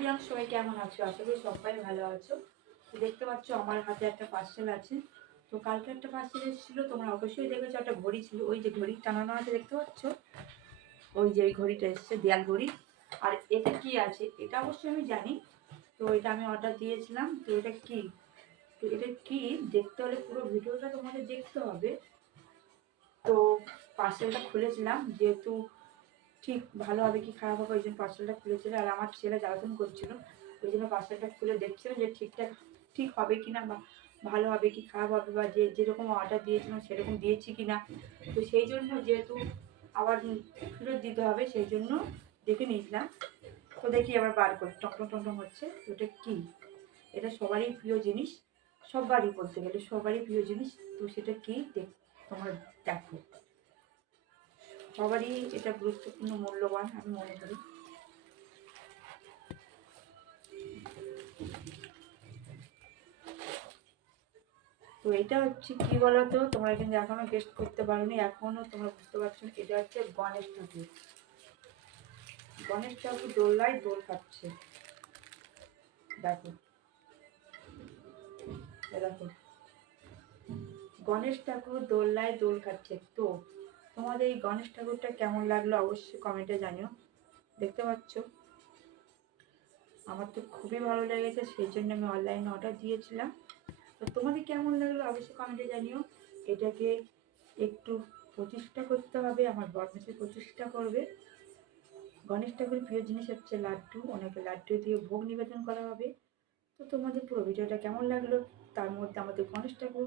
Everyone, সবাই কেমন আছো? আশা করি সবাই ভালো আছো। তো দেখতে পাচ্ছ আমার হাতে একটা পার্সেল আছে। তো কালকে একটা পার্সেল এসেছিলো, তোমরা অবশ্যই দেখেছো। একটা ঘড়ি ছিল, ওই যে ঘড়ি টানানো আছে দেখতে পাচ্ছ, ওই যে ওই ঘড়িটা এসছে, দেয়াল ঘড়ি। আর এটা কি আছে এটা অবশ্যই আমি জানি। তো এটা আমি অর্ডার দিয়েছিলাম। তো এটা কি, তো এটা কি দেখতে হলে পুরো ভিডিওটা তোমাদের দেখতে হবে। তো পার্সেলটা খুলেছিলাম, যেহেতু ঠিক ভালো হবে কি খারাপ হবে ওই জন্য পার্সেলটা খুলেছিল। আর আমার ছেলে জ্বালাতন করছিল, ওই জন্য পার্সেলটা খুলে দেখছিল যে ঠিক হবে কি না, বা ভালো হবে কি খারাপ হবে, বা যেরকম অর্ডার দিয়েছিলাম সেরকম দিয়েছি কি না। তো সেই জন্য যেহেতু আবার ফেরত দিতে হবে, সেই জন্য দেখে নিয়েছিলাম। তো দেখি আবার বার করে টকটক টকটক হচ্ছে। তো এটা কী, এটা সবারই প্রিয় জিনিস, সবারই বলতে গেলে সবারই প্রিয় জিনিস। তো সেটা কি তোমরা দেখো, সবারই এটা গুরুত্বপূর্ণ মূল্যবান আমি মনে করি। তো এটা হচ্ছে কি বলতো, তোমরা কিন্তু এখনো গেস্ট করতে পারোনি, এখনো তোমরা বুঝতে পারছো না। এটা হচ্ছে গণেশ ঠাকুর। গণেশ ঠাকুর দোল্লায় দোল খাচ্ছে, দেখো দেখো, গণেশ ঠাকুর দোল্লায় দোল খাচ্ছে। তো তোমাদের এই গণেশ ঠাকুরটা কেমন লাগলো অবশ্যই কমেন্টে জানিও। দেখতে পাচ্ছ আমার তো খুবই ভালো লেগেছে, সেই জন্য আমি অনলাইনে অর্ডার দিয়েছিলাম। তো তোমাদের কেমন লাগলো অবশ্যই কমেন্টে জানিও। এটাকে একটু প্রতিষ্ঠা করতে হবে, আমার বরমেসে প্রতিষ্ঠা করবে। গণেশ ঠাকুরের প্রিয় জিনিস হচ্ছে লাড্ডু, অনেকে লাড্ডু দিয়ে ভোগ নিবেদন করা হবে। তো তোমাদের পুরো ভিডিওটা কেমন লাগলো, তার মধ্যে আমাদের গণেশ ঠাকুর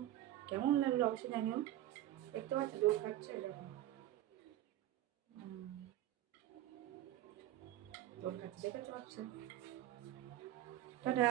কেমন লাগলো অবশ্যই জানিও। দেখতে পাচ্ছ দোল খাচ্ছে এরকম, দোল খাচ্ছে দেখতে পাচ্ছ। টাটা।